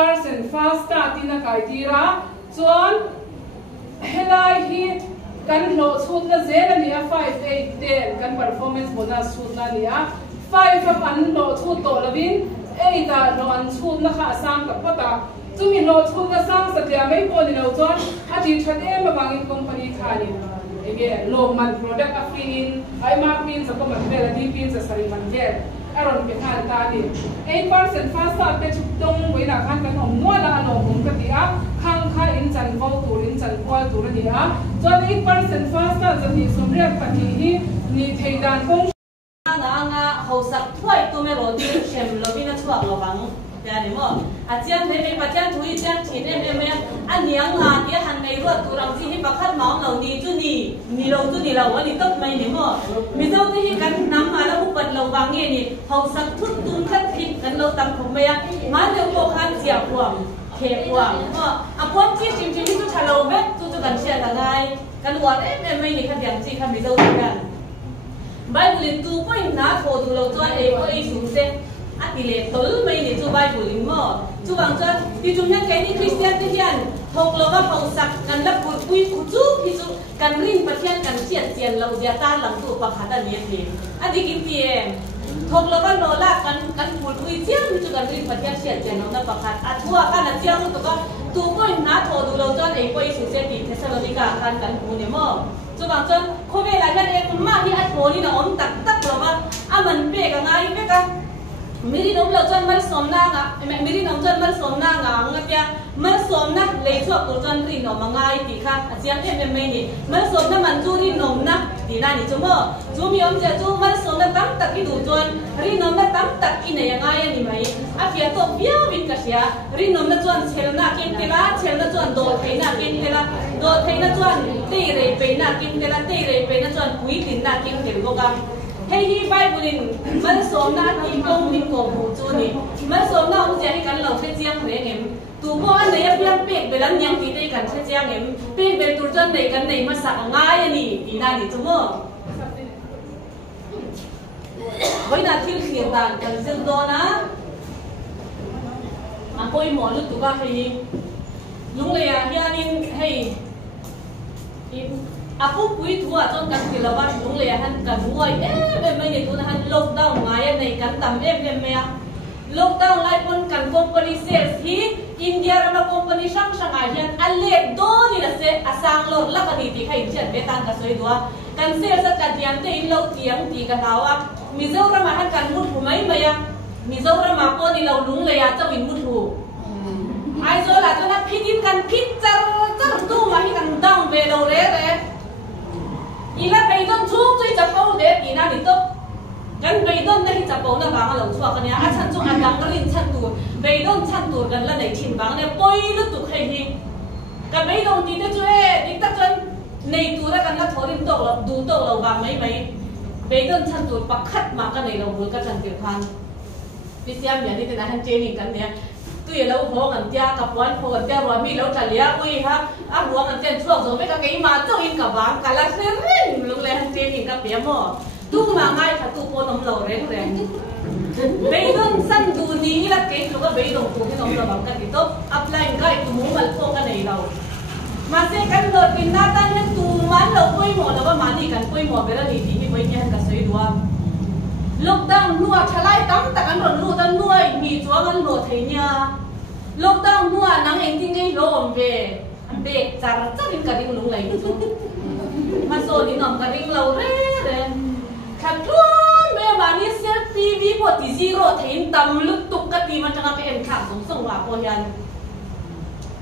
8% fast tina kai tira chuan helai hi kan lo chut na zela nia 5 8 10 kan performance bonus chut na nia 5 up an lo chut to lovin 8 da lo an chut na kha sang ka pata chumi lo chut na sang satya mai ko ni lo chuan a ti that em ma bangin company khani ege lo man product a free in ai ma pin sa ko man bela di pin sa sari man ge aron pe khan ta ni 8% fast up te chutong wei na khan kan om no la no hum ka ti a khang kha in chan vo tur in chan pol tur ni a chuan 8% fast up zani somria pati hi ni theidan kong nga ho sak thwai tu me ro ti shem lo bina chuak lo bang ya ni mo a chian thei me pathian thui chian thin em an niang nga ti han nei ro tu rang chi hi pakhat maung lo ni chu ni lo tu ni lo ani top mai ni mo mi zo ti hi kan nam ma la upat lo bang nge ni ho sak thut tun khat thik kan lo tam khom me ya ma le ko khan chia puam khe puam mo a pon chi chim chi tu thalo be tu kan sia la ngai kan wa em mai ni khan yang chi khan mi zo ti kan Bible tu pun nak foto lo tuan ko isu se atile tol mai ni tu Bible mo tu bang tuan di dunia kai ni Kristian tu hian thok lo ba phau sak kan la put pui ku chu ki chu kan rin pathian kan chiat chian lo dia ta lang tu pa khada ni thi adi kin ti em thok lo ba no la kan put pui chian chu kan rin pathian chiat chian lo na pa khat athua kan a chiang tu ka tu pun nak foto lo tuan ko isu se ti Thessalonica kan pu ni mo chu bang chuan kho ve lai kan ek ma hi a thoni na om tak tak lo ma a man pe ka ngai pe ka miri nom lo chuan mal som na nga miri nom chuan mal som na nga ngatia mal som na le chu ko chuan ri no ma ngai ti kha a chiang em mai ni mal som na man chu ri nom na ti na ni chu mo chu mi om je chu mal som na tam tak ki du chuan ri nom na tam tak ki ne ngai ani mai a fia to bia win ka sia ri nom na chuan chel na kin te la chel na chuan do thei na kin te la do thei na chuan te re pe na kin te la te re pe na chuan pui tin na kin te go ga hei hi Bible in mal som na ki kong ni ko bu chu ni mal som na u je hi kan lo the chiang re ngem tu ko an nei apian pek belan nyang ti te kan the chiang ngem pek bel tur chuan nei kan nei ma sa ngai ani ti na ni chu mo hoi na thil khir dan kan sil do na a koi mo lu tu ka hei lung le ya hianin hei apu pui thua chon kan tilawa lung le han kan huai em mai ni tu na han lockdown ngai nei kan tam em me a lockdown lai pon kan company sales hi India ra company sang sang ai hian alle do ni la se asang lor la ka ni ti khai chat be tan ka soi dua kan sales ka diam te in lo tiang ti ka hawa Mizoram han kan mut hu mai maya Mizoram ma ko ni lo lung le ya chaw in mut hu ai zo la to na phitin kan phit char tu ma hi kan dang ve lo re ila beidon chu chui chapau de ina ni to kan beidon na hi chapau na ba lo chua kan ya a chan chu adang rin chan tu beidon chan tu kan la nei thin bang ne poi lu tu khai hi ka beidon ti te chu e ti ta chan nei tu ra kan la thorin to lo du to lo ba mai beidon chan tu pakhat ma ka nei lo bul ka chan tir khan ti siam ya ni te na han training kan ne tuy lâu phố ngân tia cặp quán phố ngân tia rồi mi lâu trả lia ui ha áp uống ngân tia chuộc rồi mấy cái mà cho in cả vàng cả là xem lúc này hàng trên hình các bé mò tu mà ngay phải tu phố nông lầu rèn bây giờ săn tu ní là cái lúc đó bây giờ tu cái nông lầu bằng cái tốt apply cái tu muốn bật phố cái này đâu mà sẽ cái đợt pin nata nên tu mán lâu quay mò là có mán gì cần quay mò về là gì thì bây giờ cả sấy đua lockdown nuôi thay tắm ta kan ron lu tan nuôi mi chúa kan lo thei nya lockdown nuôi nang eng ting ei lom ve an be char charin ka ding lung lai chu ma so ni nom ka ding lo re khat tu me ma ni sel pv 40 thein tam lut tuk ka ti man changa pe en khang song song wa po yan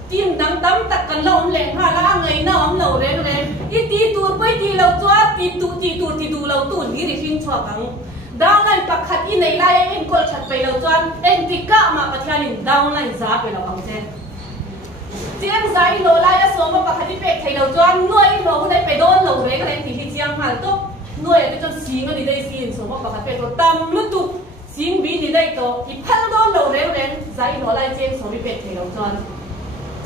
tim dam tam tak kan lo om leng ha la ngai na om lo re i ti tur pai ti lo chua ti tu lo tu ni ri hin chua kang downline pakhat i nei lai en kol that pe lo chuan en tika ma pathian in downline za pe lo ang che chiang zai lo lai a so ma pakhat i pe thei lo chuan noi lo dai pe don lo re ka ti hi chiang hal to noi ti chon sing ani dai sin so ma pakhat pe to tam lu tu sing bi ni dai to i phal don lo re zai lo lai chiang so bi pe thei lo chuan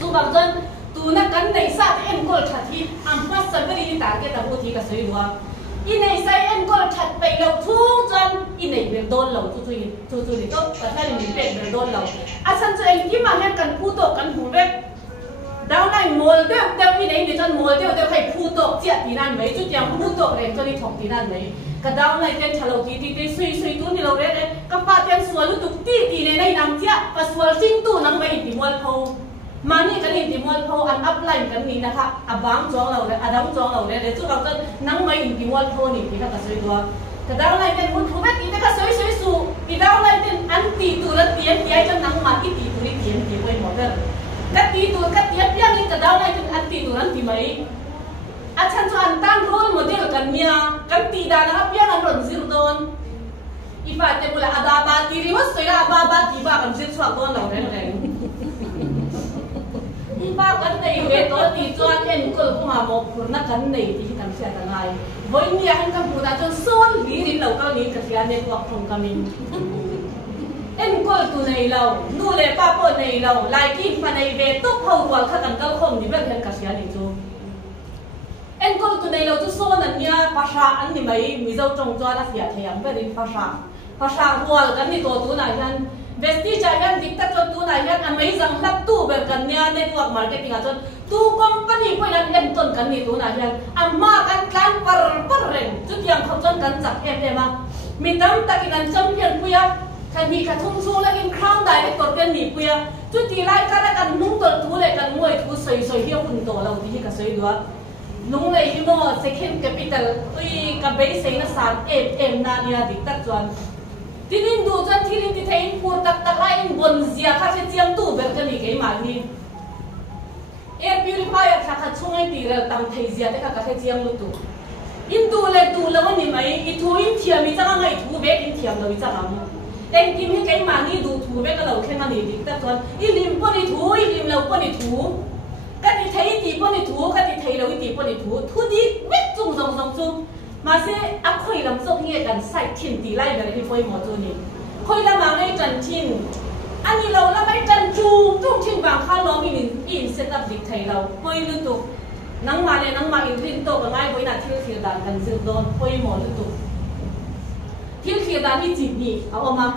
chu bang chuan tu na kan nei sa en kol that hi am pa sa ri ta ke ta bu thi ka soi wa อินในไซเอ็นก็ถัดไปเราทุกจนอินในเบลโดนเราจู่นี่ก็ประเทศนี้เป็นเบลโดนเราอาฉันจะเองที่มาให้กันพูดต่อกันหูเว็บดาวในโมลเดียวอินในจนโมลเดียวให้พูดต่อเจียตีนั่นไหมจุดยังพูดต่อเรื่องจนนี่ถกตีนั่นไหมก็ดาวในเต้นฉลองตีซุยตัวนี่เราเรียกก็ฟาเตียนสวนลุตุกตีในน้ำเจียก็สวนซิงตู้นั่งไปตีมอลเขามานี่กันนี่ตีมอลเขาอันอัพไลน์กันนี่นะคะอับบางจองเราเลยอัดังจองเราเลยเดี๋ยวจุดเราจะนั่งไปตีมอลเขานี่ที่ก็สวยตัวก็ดาวในเต้นหุ่นทุบตีก็สวยสู้ตีดาวในเต้นอันตีตัวแล้วตีจนนั่งมาที่ตีตัวนี่ตีไปหมดเลยก็ตีตัวก็ตีเพี้ยนนี่ก็ดาวในเต้นอันตีตัวนั้นตีไหมอาจารย์จะอันตั้งรูลโมเดลกันเนี่ยกันตีดานะครับเพี้ยนอันรอนซิลโดนอีฟ้าเต็มเลยอาดาบาตีริวัสตัวอาบาบาตีบ้ากันซิลสวดโดนเราแรงอีฟ้ากันในเวทตัวตีจวนเอ็นก็ผู้มาบอกคนนักกันในที่กันเสียกันไงวันนี้ให้กันพูดจนส่วนลีรินเราก็ลีกันเสียในพวกตรงกันเองเอ็นก็ตัวในเราดูเลยป้าปนในเราไล่กินมาในเวทตุ๊กเขาหัวขัดกันก็คงนี่เป็นกันเสียในจูเอ็นก็ตัวในเราจะส่วนนั้นเนี่ยภาษาอันนี้ไม่มีเจ้าจงจวนเสียเทียมเป็นภาษาหัวกันนี่ตัวไหนกันเวสตี้ใจกันดิบตัดจนตัวไหนกันอเมซังรับตู้แบบกันเนี่ยในพวกมาร์เก็ตติ้งจนตู้คอมพานีพวกนั้นเอ็นต้นกันนี่ตัวไหนกันอามากันการปรเร่งจุดยังเขาจนกันจับเอฟเอ็มมีตั้งแต่กินจำเพียนปุยใครมีกระทุ่งชูและกินข้าวได้ในตัวเดียนหนีปุยจุดที่ไล่กันนุ่งตัวทูเลยกันมวยทูสวยเที่ยวคุณตัวเราที่กันสวยด้วยนุ่งเลยยูโน่เซคันด์แคปิตอลอุ้ยกับเบสเซนสารเอ็มนาเนี่ยดิตัดจวนที่นี่ดูจนที่นี่ที่เทนพูดตักไล่บนเสียข้าเชียงตู้เบลกันนี่เกี่ยมานี่เอฟพิวริฟายร์ข้าช่วยตีเรื่องตั้งไทยเสียแต่ข้าเชียงลุตุอินดูแล้ววันนี้ไหมอิทูอินเทียมีจังไงทูเบกอินเทียมเราวิจารณ์เอ็งกินให้เกี่ยมานี่ดูทูเบกก็เราแค่มานี่ดิตัดจวนอิลิมปนิทูอิลิมเราปนิทูกันที่ไทยตีปนิทูกันที่ไทยเราตีปนิทูทูดีวิจจุ่มมาเสียอักคุยลำโซ่ที่กันใส่ถิ่นตีไล่กันที่ไฟหมอตัวนี้คุยละมาไม่จันทินอันนี้เราละไม่จันจูตุ้งถิ่นบางข้าล้อมีอินเซตับดิไทยเราคุยลุตุนังมาเลยนังมาอินทินโตกันง่ายคุยน่ะที่เขียนด่านกันซิลโดนคุยหมอลุตุที่เขียนด่านที่จีบนี่เอาออกมา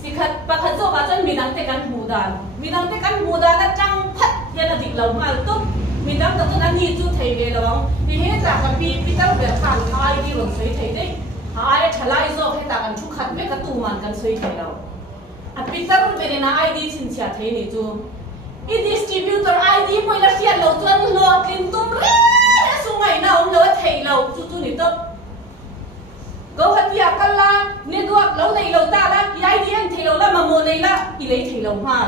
สิขัดปะขัดโซ่ปะจันมีดังเตกันบูดานมีดังเตกันบูดานจังพัดยันดิกเรามาตุ๊บมีดังแต่ตัวนั้นนี่จู่ไทยเวลาที่เห็นจากกันปีตั้งแบบผ่านท้ายที่หลงสวยไทยได้หายทลายโซ่ให้ตากันชุกขัดไม่กระตูมันกันสวยไทยเราอ่ะปีตั้งเป็นนะไอดีสินเสียไทยนี่จู่อีดิสติบิวเตอร์ไอดีพอยละเสียเราจนโหลดลินตุ้มเร่สุงไงน่าอุ้มเลยไทยเราจู่นี่ตุ๊บก็หัดยากันละเนี่ยดูเราในเราตาละไอดีอันไทยเราละมาโมในละอีเลยไทยเรามา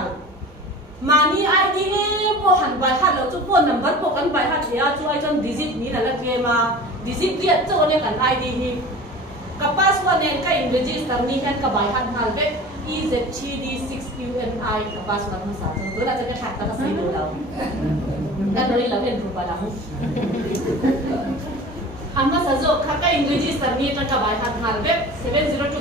มานี่ไอดีนี่พอหันไปหัดเราจะพอนัมเบอร์พอกันไปหัดเนี่ยช่วยจนดิจิตนี่นั่นแหละเกี่ยมาดิจิตเกี่ยเจ้าเนี่ยกันไอดีนี่กับพาสเวิร์ดเนี่ยก็อินดิจิตตอนนี้กันกับไปหัดหัดเว็บ EZTD6UNI กับพาสเวิร์ดภาษาตัวเราจะกระชับตั้งแต่ดูเราแล้วเราเรียนรู้ไปแล้วอันมาสะดวกค่ะก็อินดิจิตตอนนี้กันกับไปหัดหัดเว็บ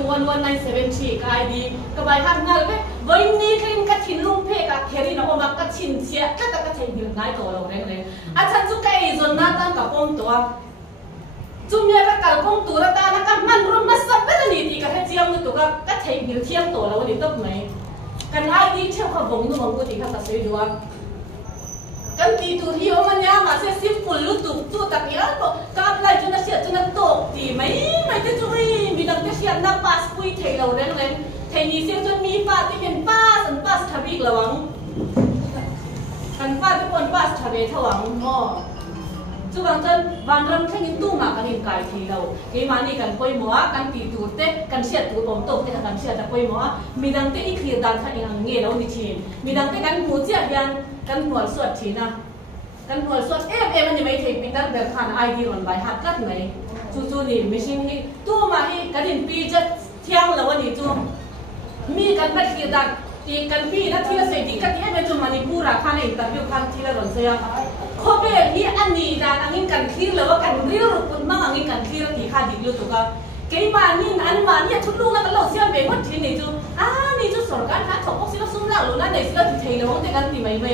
7021197กับไอดีกับไปหัดหัดเว็บวันนี้คืออินกับทิ้งลุงเพกับเทรินเอามากับทิ้งเสียก็แต่ก็ใช้เงินง่ายตัวเราเลยอาจารย์จุกไอ้ส่วนนั้นตั้งกับป้องตัวจุ่มยากับการป้องตัวแล้วตานะกับมันรู้มาสับเป็นนี่ดีกับให้เจียมตัวก็ใช้เงินเที่ยงตัวเราวันนี้ต้องไหมกันไอ้ดีเที่ยวขับบ่งนู่นบ่งกูดีกับตัดสินดูกันตีตัวที่เอามันยามาเสียสิบปุ่นลุตุกตัวตักยาก็กับไล่จนเสียจนตกตีไม่จะช่วยมีดังเสียนับปัสปุยเทเราเร่งเทนี้เสียจนมีป้าที่เป็นป้าสันป้าสถาบิกระวังกันป้าทุกคนป้าสถาบิกระวังหม้อจุบังจนบางรำแค่ยินตู้มากันยินไก่ทีเราเกี่ยมานี่กันป่วยหมอกันตีตูดเตะกันเสียตูดผมตกเตะกันเสียแต่ป่วยหมอมีดังเตะอีเคลียดันขันยังเงี้ยเราดิทีมีดังเตะกันหูเจียยันกันหัวสวดทีนะกันหัวสวดมันยังไม่ถึงปีตั้งแต่ขันไอดีวันใบหัดกัดไหนจู่นี่ไม่ใช่นี่ตู้มาให้กันยินปีจะเที่ยงแล้ววันนี้จู่มีกันพัดเคลียดันอีกันปีนัดที่ละเศษดีกันที่ให้เป็นจุมันนี่ผู้ราคาในอินเตอร์วิวคันที่ละหล่นเสียข้อเบลที่อันนี้ด้านอันนี้กันคลีแล้วว่ากันเรียรุปุ่นมั่งอันนี้กันคลีที่ค่าดิบอยู่ตัวก็เกี่ยมานี่อันมาเนี่ยทุกลูกแล้วก็เราเสียเบลว่าทีนี่จู่นี่จู่สอนการหาถกพวกสิเราซุ่มแล้วรู้นะในสิเราที่ไทยเราต้องแต่กันตีไม่ไป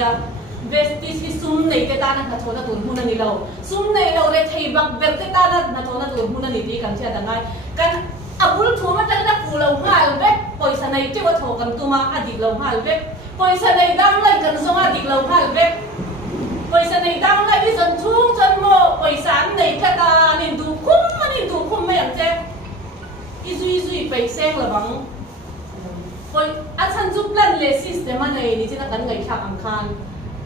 เบ vestige hi sum nei te ta na thona tur huna ni lo sum nei lo re thei bak ber te ta na thona tur huna ni ti kan cha dangai kan abul thuma ta na pu lo hal ve poisa nei te wa tho kan tuma adik lo hal ve poisa nei dang lai kan song adik lo hal ve poisa nei dang lai bi zon thung zon mo poisa nei ta ta ni du khum me yang che izui pe seng la bang poi achan ju plan le system anei ni china kan ngai thak ang khan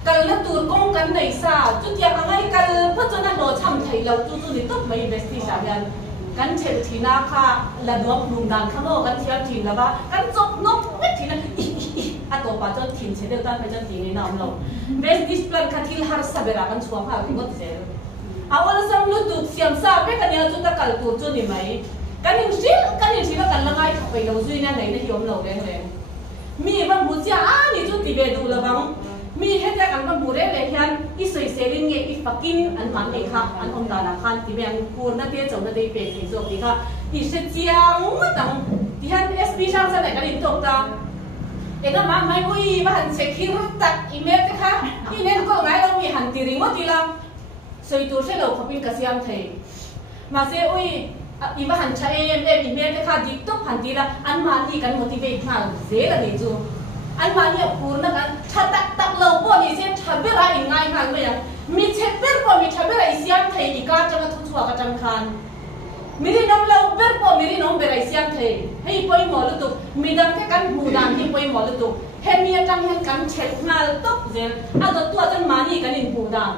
kal na tur kong kan nei sa chu tia angai kal pho chona lo cham thei lo chu chu ni top mai investi sa yan kan chel thina kha la dom lung dan khamo kan thiam thin la ba kan chop nok pe thina a to pa chon thin che de ta pa chon ti ni nam lo investi plan kha thil har sabera kan chuang ha ki got che awal sam lu tu siam sa pe kan ya chu ta kal tur chu ni mai kan hin sil kan langai thpai lo zui na nei na hiom lo reng reng mi ban bu chia ni chu ti be du la bang mi he ta kan ban bu re le hian I soi selin nge I fakin an man le kha an om da na khan ti be an kur na te chau na dei pe thei zo ti kha I se chiang ma tang ti han SP sang sa nei kan in tok ta e ka ma mai ui ma han se khir tak I me te kha I nen ko ngai lo mi han ti ring mo ti la soi tu se lo khopin ka siam thei ma se ui iba han cha email te kha dik to phan ti la an ma ni kan motivate ma ze la ni chu an ma ni pur na kan tha tak lo bo ni se thabe ra I ngai ngai me ya mi che per ko mi thabe ra I siam thei I ka chang thu chua ka chang khan mi ri nam lo per ko mi ri nom be ra I siam thei hei poi mo lu tu mi dam te kan hu dan hi poi mo lu tu he mi atang hen kan che ngal tok zel a do tu chan ma ni kan in hu dan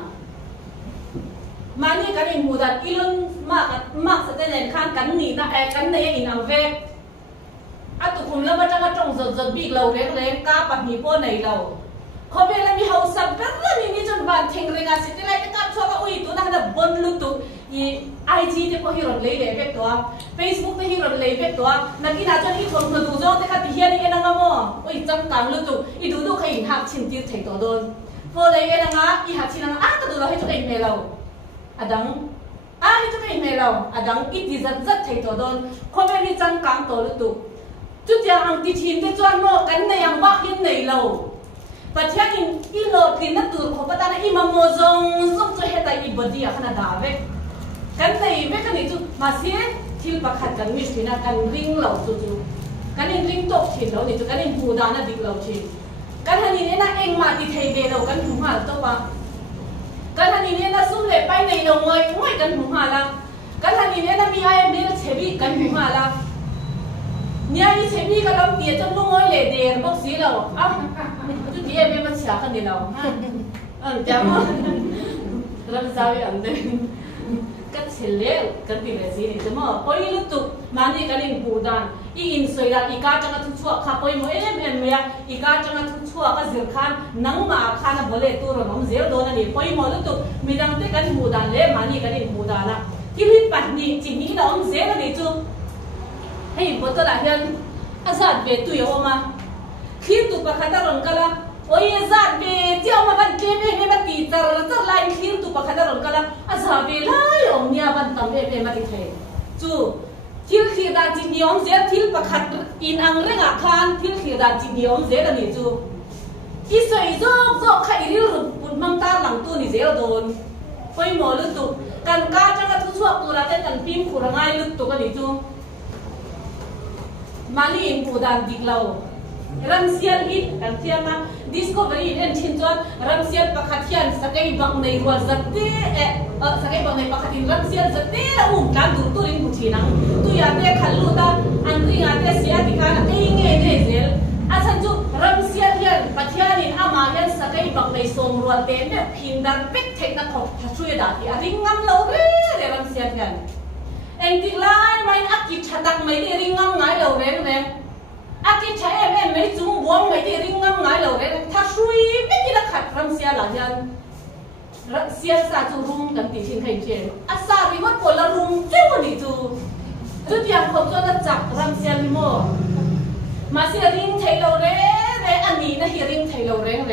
mani kan in mudat ilun mak sa ten khan kan ni na kan nei in ang ve atu khum la ba tanga tong zot big lo reng ka pa ni po nei lo kho be la mi hau sab ber la ni chon ban theng renga siti lai ka chho ka ui tu na da bon lu tu I IG te po hi ron le le ve to Facebook te hi ron le ve to na ki na chon I thong du zo te kha ti hian ni enanga mo ui cham kam lu tu I du khai hak chin ti thei to don fo le enanga I ha chin anga ka du lo he to ei me lo adang hi to kai me lo adang I ti zat thei to don kho be ni chang kam to lu tu chu tia ang ti thin te chuan mo kan nei ang ba hin nei lo pathian in I lo thin na tur kho pata na I ma mo zong chu he tai I body a khana da ve kan nei ve kan ni chu ma se thil pakhat kan mi thina kan ring lo chu kan in ring tok thin lo ni chu kan in hu da na dik lo thin kan hani ne na eng ma ti thei be lo kan hu ma to pa kan hani ne na sum le pai nei lo ngoi kan hu ma la kan hani ne na mi ai me chebi kan hu ma la nia I chebi ka lam ti chon lu ngoi le der bok si lo a chu ti me ma cha kan ni lo ja mo ram sawi am de ka chele kan ti le si ni je mo poi lu tu mani kan in pu dan I in soi la I ka changa thu chua kha poi mo me ya I ka changa thu chua ka zir khan nang ma khana bole tu ro nom zel do na ni poi mo lu tu mi dang te kan pu dan le mani kan in pu dan la ki ri pat ni chi ni na om zel ni chu hei bo to la hian azat be tu yo ma khir tu pa khata ron kala oi azat be ti ma ban ke me ma ti tar lai khir tu pa khata ron kala azat be lai om nia ban tam be ma ti the chu thil khir da chi niom zel thil pakhat in ang renga khan thil khir da chi niom zel ani chu I soi zo khai ri ru pun mang ta lang tu ni zel don poi mo lu tu kan ka changa thu chuak tu ra te kan pim khurangai lu tu ka ni chu mani in pu dan dik lo ram sial hit kan thiama discovery en chin chuan ram sial pakhat hian sakai bang nei rual zate sakai bang nei pakhat in ram sial zate la tlan dur tu rin pu thinang tu ya te khallu ta an ringa te sia ti kan ei nge ne zel asan chu ram sial hian pathian in ama hian sakai bang nei som rual te ne phin dar pek thek na thok thui da ti a ring ngam lo re ram sial hian en ti lai mai akit chatak mai te ring ngam ngai lo reng aki cha em mấy chúng buông mấy thì ring ngâm ngái lầu đấy thà suy biết gì là khát ram xia là nhân xia sa chú rung cần tỷ xin thành chuyện sa thì mất của là rung kêu đi chú chú tiếng không cho nó chặt ram xia đi mò mà xia ring thấy lầu đấy anh đi nó hi ring thấy lầu reng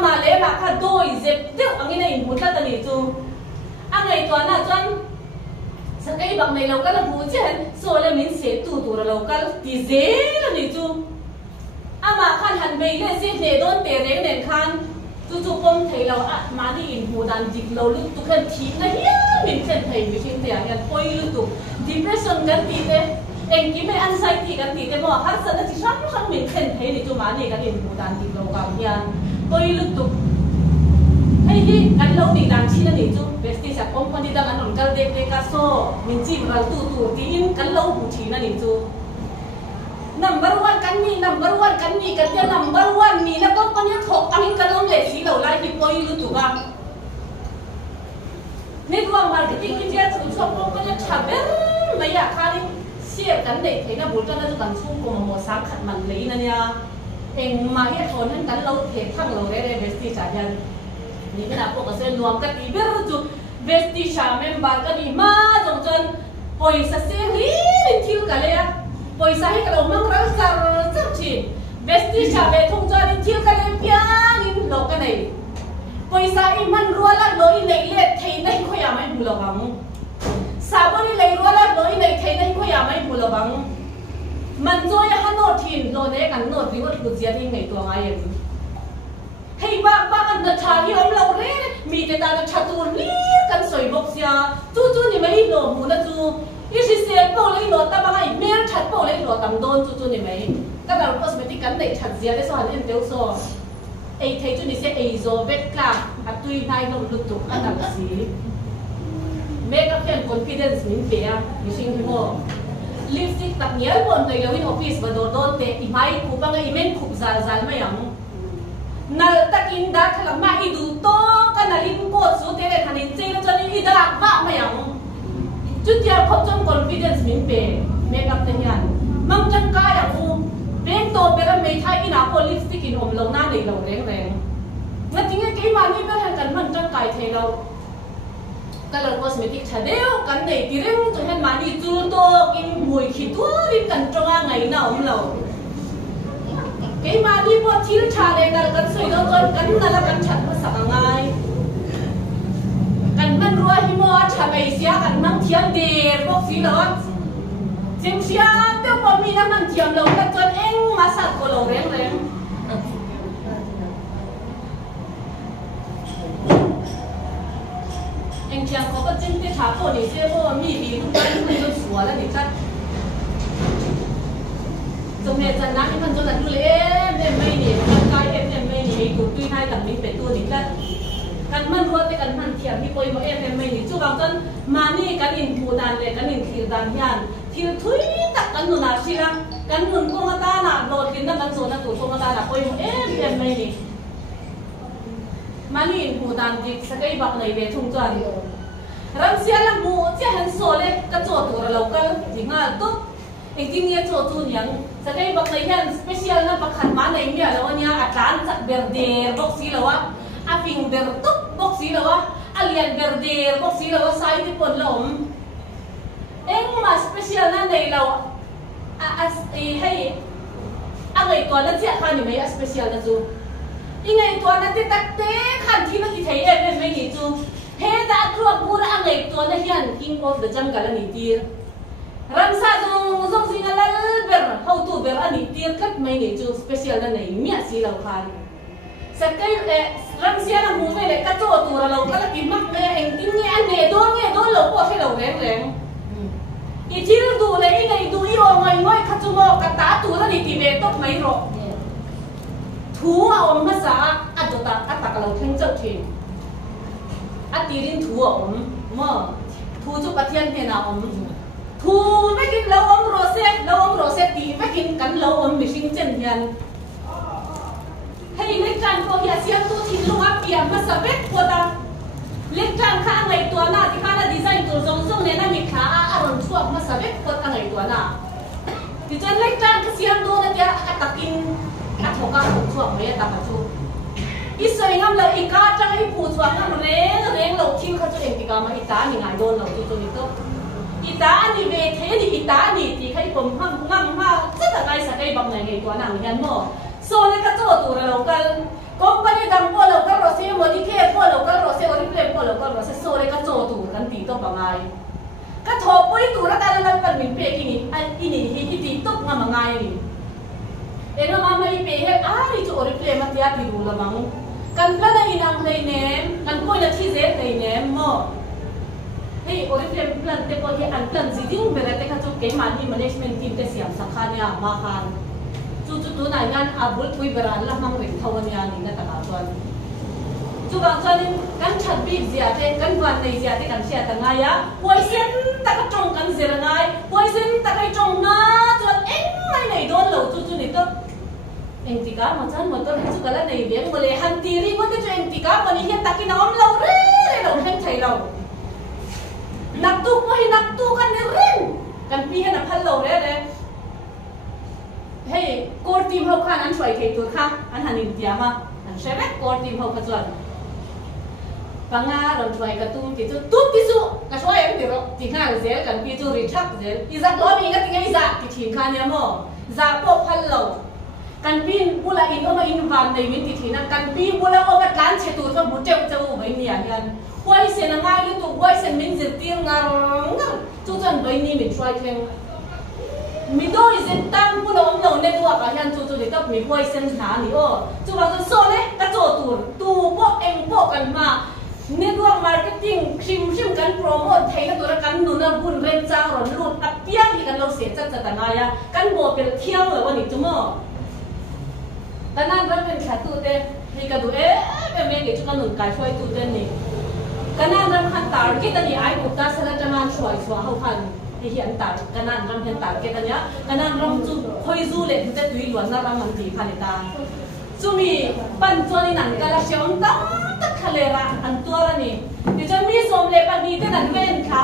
mà lẽ mà khát đôi dẹp tiếc anh này muốn ta đi chú anh này toàn là toàn sakai bang nei local bu chen so le min se tu ra local ti ze la ni chu ama khan han bei le se ne don te reng nen khan จู่ๆปมเทเราอะมาดีอินหูดันจิกเราลุกตุกันทีนะเฮียมินเซนเทมิชินเทียกันปอยลุกตุ depression กันตีเตเองกินไม่ anxiety กันตีเตบอกฮัสซันที่ช่างมินเซนเทนี่จู่มาดีกันอินหูดันจิกเรากันเฮียปอยลุกตุให้ที่กันเราดีดันชีนั่นนี่จู่เวสติสักปมคนที่ดังอันนั้นกันเด็กๆก็โซ่มินจิมเราตู่ตีอินกันเราหูชีนั่นนี่จู่number one กันนี่ number one กันนี่กันเดียว number one นี่แล้วก็คนนี้ถกอันนี้กันลงเลยสิเราไล่ที่ปอยลุตุกันนี่ตัว marketing อินเดียสุดชอบคนนี้ชับเบิ้ลไม่อยากขาดเสียกันเด็กเห็นนะบุตรกันแล้วกันสู้กับหมอสังขัดมันเลยนั่นเนี่ยเองมาให้ทนให้กันเราเห็นทั้งเราได้เวสติชายันนี่ขนาดพวกเส้นรวมกันอีเบอร์จุเวสติชาเมมเบอร์กันอีมาจนปอยสักเสียงรีบทิ้งกันเลยอะปอยสาให้เรามั่งรักษาสักทีเบสติชาเบทงจาริทิลกันเลยพิอานิมโลกันเลยปอยสาอิมันรัวละลอยในเล็ดเทนได้ขยาไม่บุลบังสาบนี่เลยรัวละลอยในเทนได้ขยาไม่บุลบังมันจอยฮันโนทินโลเนกันโนริวัตกุเจียที่ไงตัวไงยังให้บ้ากันจะชาที่เราเร่มีแต่ตาจะชาตูนี่กันสวยบกเสียจู่ๆนี่ไม่หลงหูนะจู่ยี่สิบเสียโป้เลยหลอดตาบางไอ้เมียชัดโป้เลยหลอดตำโดนจู่ๆนี่ไหมก็แบบคอสเมติกกันเด็กชัดเสียได้สอนเอ็นเดียวโซ่ไอ้เทจู่นี่เสียไอ้โซเบกกาอัตุยนายลงลุตุอันดับสีเมคอัพแอนด์คอนฟิเดนซ์มินเปียมิชิงพี่โมลิปสติกตัดเนี้ยบนเลยแล้ววินออฟฟิศมาโดนเตะอีไม้คูปังไอ้เมนคูซาลไม่ยังนั่นตะกินดักขลังมาอีดูโตกันนั่นลิงโกดสูเตะเลยทันทีเจ้าจนอีดักบ้าไม่ยังจุดเดียวเขาจน confidence มินเปย์เมคอัพเทียนมั่งจังกายอ่ะกูเป็นตัวเป็นไม่ใช่อินาโพลิปสติกอินอมเราหน้าเลยเราแรงงั้นจริงๆกี่มานี่เป็นกันมั่งจังกายเทเรากันเราคอสเมติกชาเดียวกันในที่เรื่องจนเห็นมานี่จูโตกินมวยขี้ตัวริมกันตรงไงน่าอมเรากี่มานี่พอทิ้งชาเลยนั่นกันสวยเราจนกันนั่นแล้วกันฉันภาษาไงกันมันรัวหิมะชาไปเสียกันนั่งเทียมเดียร์บอกสิเหรอจริงเสียเดี๋ยวพอมีน้ำมันเทียมเรากันจนเอ็งมาสัตว์ก็เราแรงเอ็งเทียมเขาก็จิ้มที่ขาโป้นี่เสียว่ามีดีทุกวันมันก็สวยแล้วนี่จัดจงเนจันนะที่มันจนนั่นดูเล่ไม่เนี่ยมันกลายเป็นไม่เนี่ยถูกตุ้ยให้กับมีเป็นตัวนี่จัดกันมันรัวแต่กันมันเทียมที่ปอยมาไม่นี่จู่บางจนมานี่กันอินทูดันเลยกันอินทีดันยันทีทุยตักกันหนุนาชิละกันหนุนกงตาหนาโดดกินนั่งกันโซนตัวกงตาหนาปอยมาไม่นี่มานี่อินทูดันจิกสกายบักในเวทุงจวนรังเสียละมูเจ้าหันโซเล็กกระโจตัวเราก็จิงอ่ะตุ๊กเองที่เนี่ยโจตุนยังสกายบักในยันสเปเชียลนะบักขันมาในเมียแล้ววันนี้อาจารย์จักเบอร์เดย์บ็อกซี่แล้ววะอาฟิงเบอร์ตุ๊กบ็อกซี่แล้ววะอาเลียนเบอร์เดย์บ็อกซี่แล้ววะไซด์ที่ปนลมเอ็งมาสเปเชียลนั่นในเราให้อะไรตัวนั้นเสียค่านี่ไม่สเปเชียลนะจูยังไงตัวนั้นที่ตักเตะขันที่มันที่ไทยไม่หนีจูเฮดาครัวบูระอะไรตัวนั้นยัน King of the Jungle อันนี้ตีรังซาจงสิงห์ละเบอร์ how to เบอร์อันนี้ตีกัดไม่หนีจูสเปเชียลนั่นเองมีอะไรเราคันสักทีรังเสียละมูไม่เลยกัดโจตัวเราก็ละกินมากเลยเองที่เนี่ยอันนี้โดนเราพอให้เราแรงอีที่เราดูเลยไงดูอีโอง่อยขัดจมูกกัดตาตัวนั่นนี่ตีเบตตไม่รอทูเอามาซาอัดตัวอัดตากเราทั้งเจ้าทีอัดตีรินทูเอามาทูจุกกระเทียนเห็นเอาทูไม่กินเราโรเซ่ตีไม่กินกันเราไม่ชิงเจนยันให้เล็กจันก็อย่าเสียตัวทิ้งลงอับเปียมาสเปกโคตาเล็กจันข้างไงตัวหน้าที่ข้างหน้าดีไซน์ตัวทรงเนี่ยน่ามีขาอารมณ์ชั่วมาสเปกโคตาไงตัวหน้าที่จันเล็กจันก็เสียตัวนั่นเดียวอัดตะกินอัดหัวกาหัวชั่วไม่ได้ตามมาชูอีสวยงามเราอีกาจังไอ้ผู้ชั่วงามเร่งเราทิ้งเขาจะเองติกามาอีตาหนึ่งไงโดนเราตัวนี้ก็อีตาอันนี้เวทีนี่อีตานี่ที่ให้ผมห้ามมาจะทำไงสักไอ้บางไงตัวหนังยันหม้อโซนก็โจตัวเรากันก็ไม่ได้ดังพอเราก็รอเสียโมดิเคพอเราก็รอเสียโอริเพลพอเราก็รอเสียโซนก็โจตัวกันตีตัวบางไงก็ทบไปตัวแล้วกันแล้วกันเป็นเปย์กินอีนี่ที่ตีตัวงามไงนี่เอ็งมาไม่เปย์ให้นี่จะโอริเพลมาเทียบดูละมั้ง กันพระในนางในเนมกันป่วยในที่เจ็ดในเนมมั่วให้โอริเฟมพลันเตปที่อันพลันสิ่งเบรเตข้าจุกเกมันที่ management team เตเสียมสักขันยามาคันจู่ตัวนั้นยันอาบุลคุยเบรันละมังเริงทวันยานี่นะตะการส่วนจู่บางส่วนกันชัดบีบเสียเตกันวันในเสียเตกันเสียตั้งไงอะหวยเส้นตะกจงกันเสียไงหวยเส้นตะกจงนะจนเอ็งไม่ในโดนเหล่าจู่นี่ตัวเอ็งติกามันฉันมันตัวจู่กันแล้วในเบี้ยงมาเลยฮันตีรีมันจะจู่เอ็งติกามันนี่เห็นตะกินน้ำเราเร่เราเห็นใจเรานักตู้ก็ให้นักตู้กันเร่งกันพี่ให้นักพันเราเร่เลยให้โกดทีมเขาข้านั้นช่วยใครตัวข้าอันหันอินเดียมาอันใช่ไหมโกดทีมเขาขจรปังงาเราช่วยกระตุ้นที่ตุ้มที่สุก็ช่วยอย่างเดียวที่ข้าเสียกันพี่จูริชักเสียอีสักล้อมีก็ติงไอ้สักที่ทีมข้าเนี่ยมั้งสักพวกพันเรากันพี่บุลาอินก็มาอินวันในมิติที่นั่นกันพี่บุลาเอาไปการเช็ดตัวก็บุเจ้าเจ้าไม่เนี่ยกันว่าเส้นง่ายอยู่ตัวว่าเส้นมินจะตีงานจู่จนไปนี่มิช่วยเองมีโดยเส้นตั้งผู้น้องเราในตัวกันยันจู่ๆเด็กก็มีว่าเส้นหาหนิโอ้จู่ว่าจะโซ่เลยกระโจตัวพวกเองพวกกันมาในตัวมาร์เก็ตติ้งชิมกันโปรโมทไทยกันตัวกันดูนะบุญเรนจ้าหล่นลุดอับเปี้ยที่กันเราเสียจัดแต่งายกันโบเป็นเที่ยวเลยวันนี้จุ๊มั่วแต่นั่นเราเป็นแค่ตัวเต้มีกระดูกเป็นเมกิจุกันหนุนกายช่วยตัวเต้นี่กันนั่นเราขันตาร์เก็ตนี่ไอ้บุตรสารจะมาช่วยเขาขันที่เห็นตากันนั่นเราเห็นตาร์เก็ตนี่กันนั่นเราจู่คอยจู่เลยมันจะดุยล้วนนั่นเรามันดีพันตาจู่มีปัญจวัยนั่นกันละเชียวตั้งทะเลระอันตัวนี่ดิฉันมีสมเลปันนี้แต่นั่นเว้นค่ะ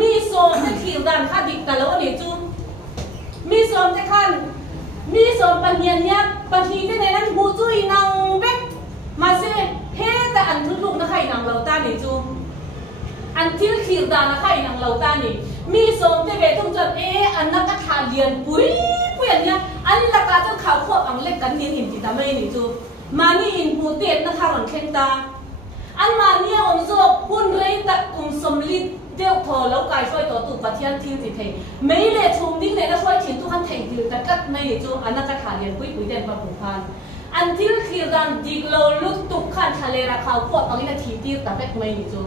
มีสมจะขีดดันข้าดิกตะแล้วนี่จู่มีสมจะขันมีสมปัญญาเนี่ยปัญญาที่ในนั้นบูจุยนางเบ็กมาเสียเฮ้แต่อันทุกลูกนะใครนางเราตานี่จู่อันที่ขีดดันนะใครนางเราตานี่มีสมที่เบ็กต้องจดอันนักทาเรียนปุ้ยเนี่ยอันละกาจะข่าวพวกอังเล็กกันนี่หินที่ทำไม่นี่จู่มานี่อินปูเตียนนะคะหลังเข่งตาอันมาเนี่ยองค์โจพุ่นเรยตัดกุมสมลิดเดียวพอแล้วกายช่วยต่อตุปัทยันทิ้งติดเทไม่เลยชุมดิ้งเลยนะช่วยทิ้งทุกขันเทงดิ้งแต่กัดไม่เลยจู่อันนักขาเรียนปุ้ยเด่นมาบุพานอันที่คือดันดิกโลลุกตุกขันทะเลราคาพวกอังนี้ทีตีแต่เป็ดไม่เลยจู่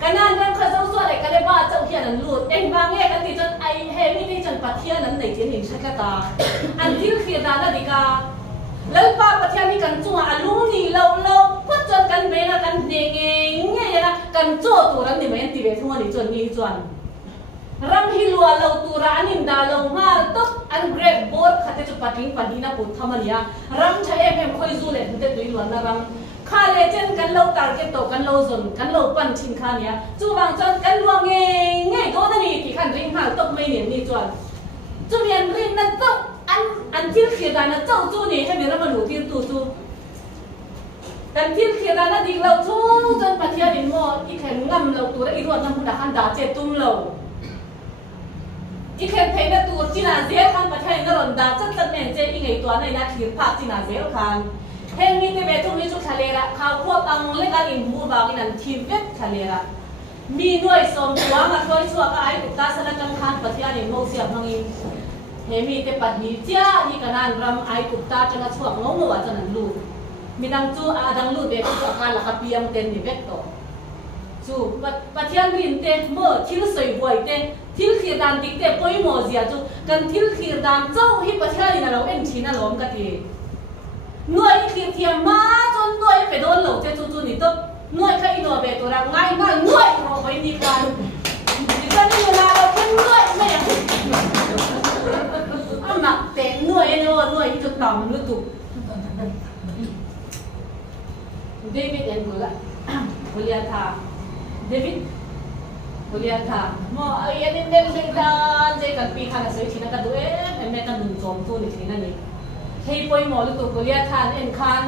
กันนั่นเรื่องข้าเจ้าส่วนอะไรกันได้บ้าเจ้าเขียนนั้นลุดเอ็งบางแง่กันที่จนไอเฮมิที่จนปัทยันนั้นในเจนิงชักตาอันที่คือดันนั่นดีกาแล้วป้าประเทศนี้กันจังอาลูนี่เราก็จนกันเบนะกันเด้งเงี้ยนะกันโจตัวนั้นนี่มันตีเบทั้งวันนี้จนนี้จวนรำฮิลัวเราตัวร้านนิมดาเรามาตุ๊กอันเกรดบอร์ขัดจะปัดทิ้งปัดดีนะปุ๊บทำมันยารำใช้คอยจูเล่นแต่ตัวล้วนนะรำข้าเลเจนกันเราตาร์เก็ตโตกันเราจนกันเราปั่นชิงข้านี้จู่บางจนกันลวงเงี้ยโดนนี่ที่ขันริงหางตุ๊กไม่เหนียนนี่จวนจู่เรียนริงนั่นตุ๊กอันที่เขียนนะเจ้าจู่นี่ให้มีเรามาดูที่ตู้จู่กันที่เขียนนะดิเราจู่จนปัทยาดินมออีแข็งงำเราตัวได้อีรวดน้ำพุดาขันดาเจตุ้มเราอีแข็งเพนตัวจีน่าเสียขันปัทยาดินรอนดาจัดแมนเจอีไงตัวในนาทีภาคจีน่าเสียขันเฮงมีแต่เบทุนี้จุดทะเลละข่าวพวกอังเล็กอันอินบูบากินันทีเวททะเลละมีหน่วยสมตัวมาช่วยชัวร์ก็ไอ้บุตรสารจังขันปัทยาดินโมเสียบมังอินเฮมีแต่ปัดนี้เจ้าที่กันนั่นรำไอกุตาจังหวัดช่วงงงว่าจะนั่นลูมีดังจู่ดังลูเด็กที่การละครับเพียงเต็นนี่เวทต่อจู่ปัทยานรินเต็นเมื่อทิลสวยบ่อยเต็นทิลขีดดันติ๊กเต็นป่วยหมอเสียจู่กันทิลขีดดันเจ้าที่ปัทยานี่นะเราเอ็นชีน่ะล้อมกันทีหน่วยขีดเทียมมาจนหน่วยไปโดนหลงเจ้าจู่นี่ต้องหน่วยแค่อินโนเวตัวเราง่ายมากหน่วยเราไปดีกันดิฉันนี่นะเราแค่หน่วยไม่อยากหนักเตะหน่วยเนาะหน่วยที่จุดต่ำรู้ตุกเดวิดเอ็นกูละกุลียธาเดวิดกุลียธาโม่ไอ้ยันนี่เด่นเลยด้านเจกันปีขันสวยที่นั่นกันด้วยแม่กันดุนจอมตัวนี่ที่นั่นนี่เฮ้ยปอยหมอรู้ตุกกุลียธาเอ็นคัน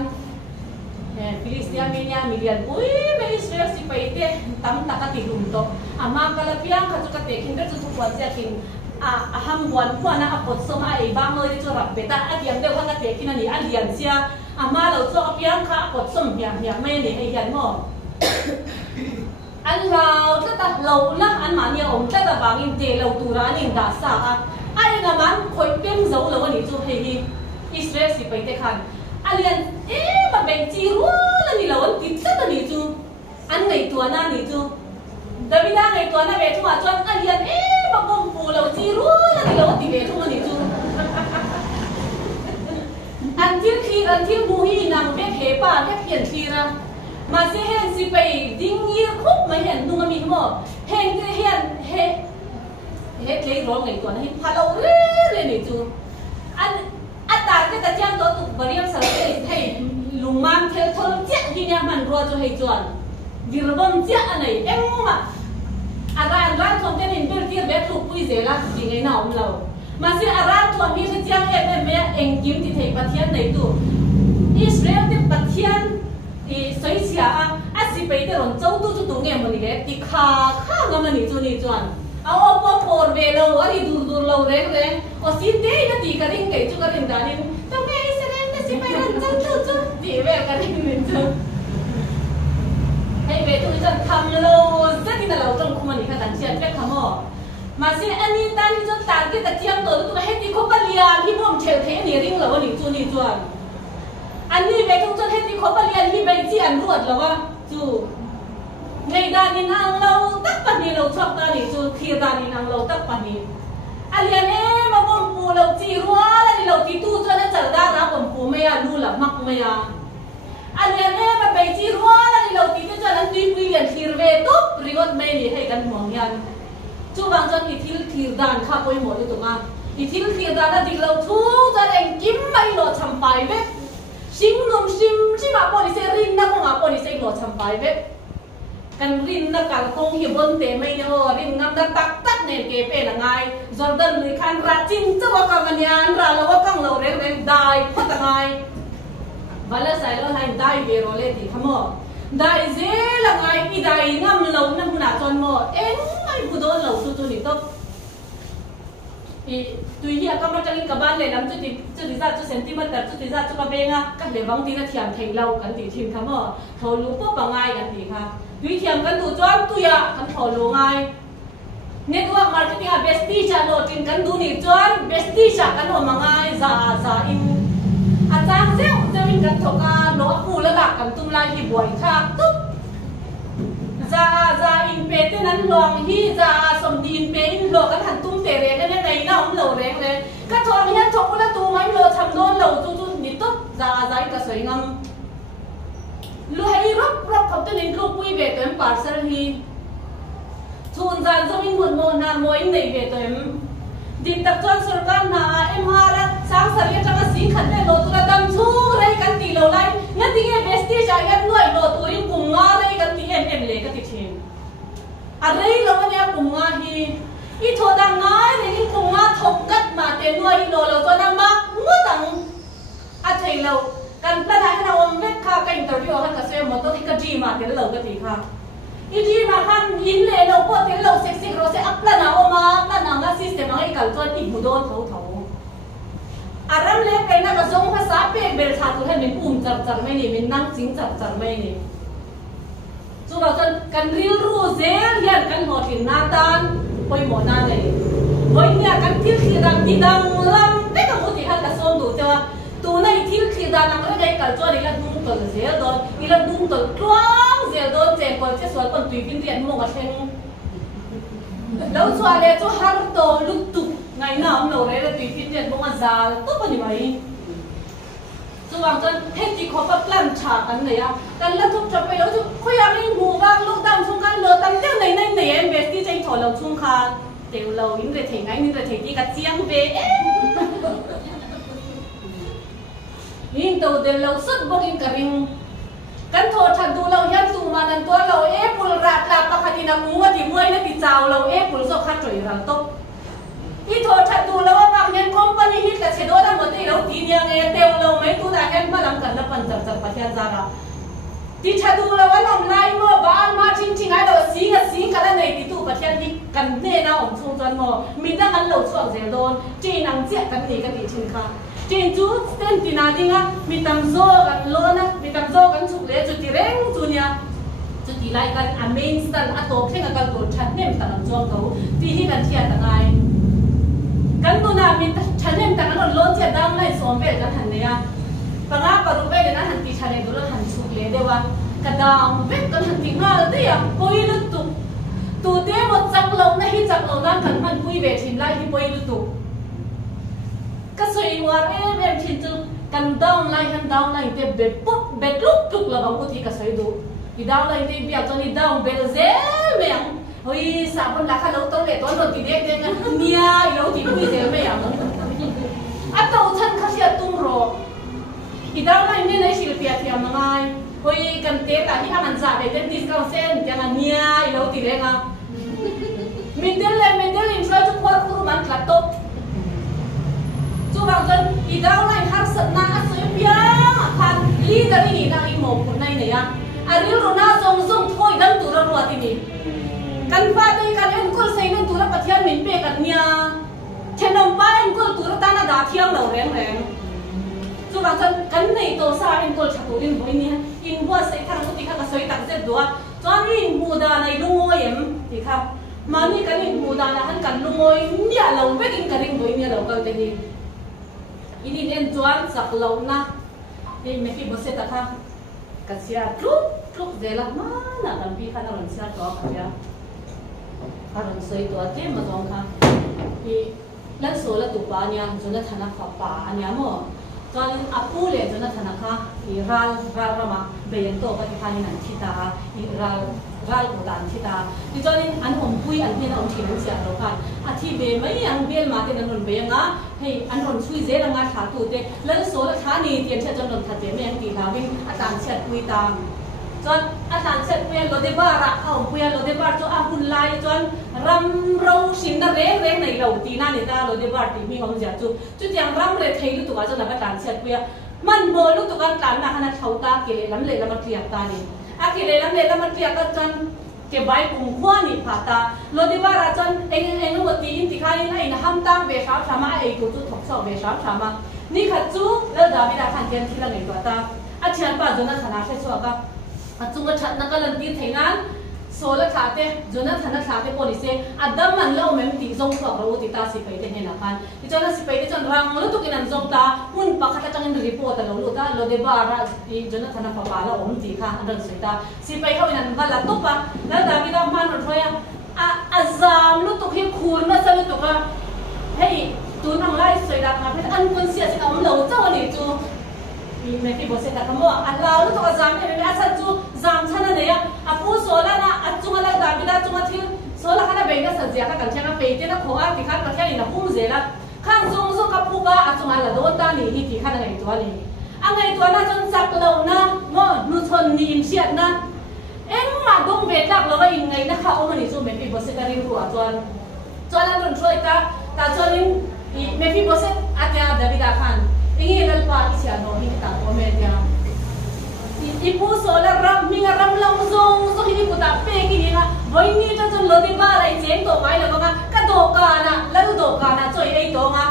ฟิลิสเตียมีเนี่ยมิเลียนอุ้ยไม่อิสราเอลสิไปเตะตั้มตะกัติลุมโตอามากัลเปียงขัดจุกเตะคินเดจุทุกวันเสียคินฮัมวันพวกนั้นอัปดสมัยบางเลยที่จะรับเบต้าอันยังเดียวกันเตะคินนี่อันเลียนเสียอามาเราจะอัปยังค่ะอัปดสมอย่างไม่เนี่ยไอ้ยันหม้ออันเราถ้าแต่เราละอันมาเนี่ยผมถ้าแต่บางอินเจเราตูร้านอินดาสาอันนั้นมันคอยเปี้ยงเจ้าเราวันนี้จะให้อิสราเอลสิไปเตะคัน เรียนมาเป็นจีรัวแล้วนี่เราติดซะตัวนี้จูอันไหนตัวหน้านี่จูเดี๋ยวไม่ได้ไงตัวหน้าเวทุกจนเรียนมาบ่มปูเราจีรัวแล้วนี่เราติดเวทุกนี่จูอันที่ทีอันที่มูฮีนางเวทเฮป้าเวทเห็นทีระมาเสียเห็นสิไปดิ้งยีคุกมาเห็นดูมันมีทั้งหมดเห็นเลยร้องไงตัวนั้นพาเราเรื่อยๆนี่จูอันตาก็จะแจ้งตัวตุกบริยมสารให้ลุงมันเทลทนเจ้าที่เนี่ยมันรัวจะให้จวนดิรบมเจ้าอันไหนมาอะไรทวมเจ้าหินเบลที่เบ็ดลูกปุ้ยเจล่าจริงไงหนาวเรามาสิอะไรทวมมีที่เจ้าแม่เองยิ้มที่ไทยประเทศไหนตัวอิสราเอลที่ประเทศสวยเสียอันสิไปเดี๋ยวเราเจ้าตัวจุดตรงเงี้ยมันนี่แหละที่ข้าก็มันนี่จวนเอาพอพอเวลาวันนี้ดูเราเร่งโอ้สิเดี๋ยวตีกันยังไงจุกันยังได้นี่ต้องไงอิสราเอลจะสิไปนั่นจุตีเวลกันยังไงจุให้เวทุกท่านทำเราจะที่เราต้องคุมมันนี่ค่ะท่านเชียร์เจ้าขโมยมาสิอันนี้ตอนที่จะต่างกันแต่เทียมตัวตัวให้ที่เขาปลียาที่ม่วงเชลเทนี่ริ่งเราวันนี้จวนอันนี้เวทุกท่านให้ที่เขาปลียาที่ใบจีอันรวดแล้วว่าจูในด้านนี้นางเราตักปนีเราชอบด้านนี้จูที่ด้านนี้นางเราตักปนีอันเรียนมาบ่มปูเราจีรัวแล้วนี่เราที่ตู้จนนั้นจะได้รับบ่มปูไม่ยาดูหลับมักไม่ยาอันเรียนมาไปจีรัวแล้วนี่เราที่ตู้จนนั้นดีเปลี่ยนทีเวตุริวดไม่นี่ให้กันห่วงยันจูบางจนอีทิลทีด้านข้าไปหมดเลยตัวมาอีทิลทีด้านนั้นที่เราทุกจะเองกิมไม่หลอดทำไปเว้ชิมนุ่มชิมาปนิเซรินนะคงมาปนิเซหลอดทำไปเว้กันรินนักการคงหิบนเตไม่เนาะรินงำตักเนี่ยเก็บเป็นยังไงจอร์แดนเลยคันรัดจิงจะว่ากังกันยันเราว่ากังเราเร่งได้พัฒนาวันละสายเราให้ได้เวโรเลติขโมยได้เจละไงอีได้งำเรานั่งหน้าจนหมดไม่ผู้โดนเราสุดๆนี่ต้องตัวเหี้ยก็มาจากกับบ้านเลยน้ำจุดที่จะเซนติเมตรจุดที่จะมาเบ่งกันเลยบางทีน่ะเทียมเทงเรากันตีทีมขโมยเขารู้ปุ๊บว่าง่ายกันตีค่ะวิธีการดูจวนตัวอย่างกันพอรู้ไงเน็ตเวิร์กมาร์เก็ตติ้งเบสตี้ชาโนตินกันดูนี่จวนเบสตี้ชากันว่ามังไงซาอินอาจารย์เจ้าจะมีกันถกกันโน้ตผู้ระดับกันตุ้มลายที่บ่อยค่ะตุ๊บซาอินเปเต้นั้นลองที่ซาสมดีนเปอินโลกันหันตุ้มเตะเรกันในน้ำเหลวแรงเลยก็ทอมีนั้นถกแล้วตัวไม่โลทำโดนเหลวจุดนี่ตุ๊บซาอินก็สวยงามลูกให้รับเขาจะเล่นลูกปุ้ยเวทเอ็มปาร์เซอร์ฮีทุนจานจะมีหมดโมนาโมอินในเวทเอ็มดิบตักจวนสุรกันนาเอ็มฮาร์สร้างสริยจังสิงขันได้โลตุระดัมชูไรกันตีโลไลงั้นที่เบสตี้ใจกันด้วยโลตุริมกุมงาไรกันที่เอ็มเล่กันที่เชนอะไรเราเนี่ยกุมงาฮีอีโทดังง่ายในที่กุมงาทบกัดมาเต็มด้วยโลเราตัวนั้นมาเมื่อตั้งอาเทเรากันปลาได้ให้เราเม็ดข้าวกันอินเตอร์วิวกันกับเซลล์มันต้องที่กระจีมาเดี๋ยวเราก็ตีค่ะอีจีมาขันยินเลยเราพอเดี๋ยวเราเซ็กซี่เราเซ็กอัพปลาหนาวมาปลาหนาวนั่นซิสเต็มอะไรกันจนอีกบุโดนเถาอารมณ์เล็กไปนะก็ส่งภาษาเป๊ะเบลชาตุให้เป็นปุ่มจับไม่นี่เป็นนั่งจิงจับไม่นี่จูเราจนกันริ้วรู้เสียเรียนกันหมดถึงนาตานไปหมดนาเลยวันนี้กันที่ดังที่ดังลำไม่ต้องพูดที่ฮันกระส่งดูแต่ว่าตัวในที่ด้านนั้นก็ได้การจวนอีละดุ้งตัวเสียโดนอีละดุ้งตัวกว้างเสียโดนเจ็บคนจะสวนคนตุยกินเรียนมองกันเช่นแล้วส่วนเลยตัวฮาร์โตลุกตุกไงน้ำเราเลยตุยกินเรียนมองกันซาตัวปนิบัติส่วนจนเห็นที่เขาแบบลั่นฉากกันเลยอ่ะกันลั่นทุบจับไปแล้วจุเขาอยากเล่นหูบ้างลูกดำช่วงกันเลือดตั้งเจ้าในเอ็มเบสที่ใจถอดเราช่วงคาเดี๋ยวเรายิ่งเลยถึงไงยิ่งเลยถึงที่กระเจียงเบยิ่งตัวเดินเราสุดบอกยิ่งกระริงกันโทษทันดูเรายันตูมานันตัวเราปุลรัดลาปะคดีนามูว่าที่มวยนั่นที่เจ้าเราปุลโซคัดจุยรังตบที่โทษทันดูแล้วว่าบางเงินคอมพานีฮิตแต่เชโดนั่นหมดที่เราทีเนี่ยไงเตวเราไม่ตัวได้เงินมาลำกันนับปันจับประเทศซาระที่ทันดูแล้วว่าลำไล่เมื่อบ้านมาชิงไอ้เราสีกันแล้วในที่ตู้ประเทศที่กันเน่น่าอมชงจนหมอมีแต่กันเราช่วงเสียโดนจีนังเจี๊ยกันตีกันตีชิงค่ะจริงจุดเส้นที่นาดิงะมีตั้งโซกันโลนะมีตั้งโซกันชุกเลี้ยจุดที่เร่งจุดเนี่ยจุดที่ไล่กันอเมนสตันอัตโตเพ่งกันกดชัดเนี่ยมีตั้งโซเขาที่ที่กันเทียตั้งไงกันตัวน่ะมีชัดเนี่ยมีตั้งกันโลเทียดังไล่สวมเวทกันหันเนี่ย ท ปังอาปรุเบเดนั้นหันติชาเลดูแลหันสุกเลยเดี๋ยวว่ากระดามเวกกันหันติงาแล้วเดี๋ยวปุยลุตุตูเดี๋ยวหมดจักเราในที่จักเรานั้นกันมันปุยเวทินไล่ที่ปุยลุตุก็สวยว่าเอ็มทินจุกันดาวไล่หันดาวไล่เดี๋ยวเบ็ดปุ๊บเบ็ดลุกลุกแล้วบางคนที่ก็สวยดูอีดาวไล่เดี๋ยวเบียดจนอีดาวเบ็ดเซ่เมียงเฮ้ยสามคนรักเขาตัวเล็กตัวโดนตีเด็กเด็กกันเนี่ยเราตีปุยเซ่เมียงอัตโตฉันเขาเสียตุ้งรออีดาวไล่เนี่ยในศิลปินที่ทำงานเฮ้ยกันเตะแต่ที่ทำงานจ่ายเด็ดดิสคาวเซนอย่างนั้นเนี่ยเราตีเด็กอ่ะมินเดลอินสไลด์ทุกคนรู้มันกระตุกจู่บางจนอีดาวไล่ฮักษณะสวยเพียงพันลีดนี่นางอีโมคนไหนเนี่ยอาริลโรน่าทรงถอยดังตัวรัวที่นี่กันฟ้าตัวกันเอ็นกุลใส่กันตัวรัปะเทียนมินเปกันเนี่ยเช่นน้องป้าเอ็นกุลตัวรัตนาดาเทียงเหล่าแรงจู่บางจนกันในตัวซาเอ็นกุลชักตัวดินบ่อยเนี่ยอินบัวใส่ทางมุติข้าก็สวยตักเจ็ดตัวจอนอินบูดาในลุงโอยมที่ข้ามานี่กันอินบูดานะฮันกันลุงโอยเนี่ยเราไม่กินกันเองบ่อยเนี่ยเราก็จะนี่อินเอ็นจวนสักเหล่านะนี่ไม่คิดบ่เสร็จแต่ข้ากัสยาทุกเดล่ะมาน่ะกันพี่ข้าน่ารักเสียตัวกัสยาข้ารักสวยตัวเต็มมาตรงข้าที่แล้วโซแล้วตุปาเนี่ยจนธนาคารป่าเนี่ยมั้งจนอาปูเลยจนธนาคารที่รัลมาเบียนโตไปที่พันนันทิตาที่รัลอุดานทิตาที่จนอันอมปุยอันนี้นะอมที่นั่นเสียเราค่ะอาทิเบไม่ยังเบียนมาที่นั่นนนเบียงอ่ะให้อันนนช่วยเจรังงาขาตูเตแล้วโซแล้วขานี่เตียนเชื่อจนนนทัดเจไม่ยังตีลาวินอาจารย์เชื่อปุยตามจนอาจารย์เช็ดเวียนโลเดบาระเอาเวียนโลเดบาร์จนอาบุญไลจนรำเราชินนั่นเร่ในเราตีน่าเนี่ยตาโลเดบาร์ที่มีความเสียจุดอย่างรำเร่ไทยลูกตัวจนอาจารย์เช็ดเวียนมันโบลูกตัวกันตามนักนักเขาตาเกล้ำเล่แล้วมันเกลียดตาดิอาเกล้ล้ำเล่แล้วมันเกลียดกันจนเก็บใบกุ้งขั้วนี่ผ่าตาโลเดบาระจนเองลูกตีอินทิคานี่นะอินห้ามตั้งเวชาชามาเองกูจุดถกสอบเวชาชามานี่ขัดจูแล้วดาวิดาขันเทียนที่เราเห็นตัวตาอาเชียนป่าจนนั้นขนาดใช่ชัวร์ก็จุงกชัดนักการตีไทยนั้นโซลขาเตจนนั้นธนาคารเตโพลิเซอัดดัมมันเล่าเหมือนตีจงฝักเราติดตาสิไปเตเห็นนะครับที่จนนั้นสิไปเตจนรังแล้วตุกินันจงตาหุ่นปักขัดจังเงินรีพอร์ตเราลูกตาเราเดบาร์ที่จนนั้นธนาคารป่าเราอมตีค่ะอันนั้นสุดตาสิไปเขาอย่างนั้นก็ละตุปะแล้วดาวิดามันรอยอาซามลูกตุกิคูนมาซะลูกตุกะเฮ้ยตูนั่งไล่สวยดังมาเพราะอันคนเสียสิเอาเราเจ้านี่จูไม่พี่บอกเสร็จแต่คำว่าอันเราลูกตัวจำเนี่ยไม่อาศัยจูจำฉันเนี่ยอาผู้โซล่านะอันจุงอะไรดาวิดาจุงอาทิตย์โซล่าข้าเป็นก็สัจจะข้ากันเช่นนั้นไปเจ้าขออาทิตย์ข้าก็แค่นี้นะพุ่งเสียละข้างจุงกับผู้ก็อันจุงอะไรโดนตาหนีที่ข้าในตัวนี้อันในตัวน่าจนจักเรานะว่านุชนนิมเสียนะเอ็งมาดงเวทักเราว่ายังไงนะคะโอ้มันนี่จูไม่พี่บอกเสร็จแต่ริ้วตัวจวนนั้นช่วยกันแต่จวนนี้ไม่พี่บอกเสร็จอาทิตย์ดาวิดาขันini adalah part siapa ni kita komedia. Ibu solar ram, minga ram langsung ini kita pergi ni lah. Boy ni tu lodi barai jeng tu mai lah bang. Kadokana, lalu dokana coy ini tu ngah.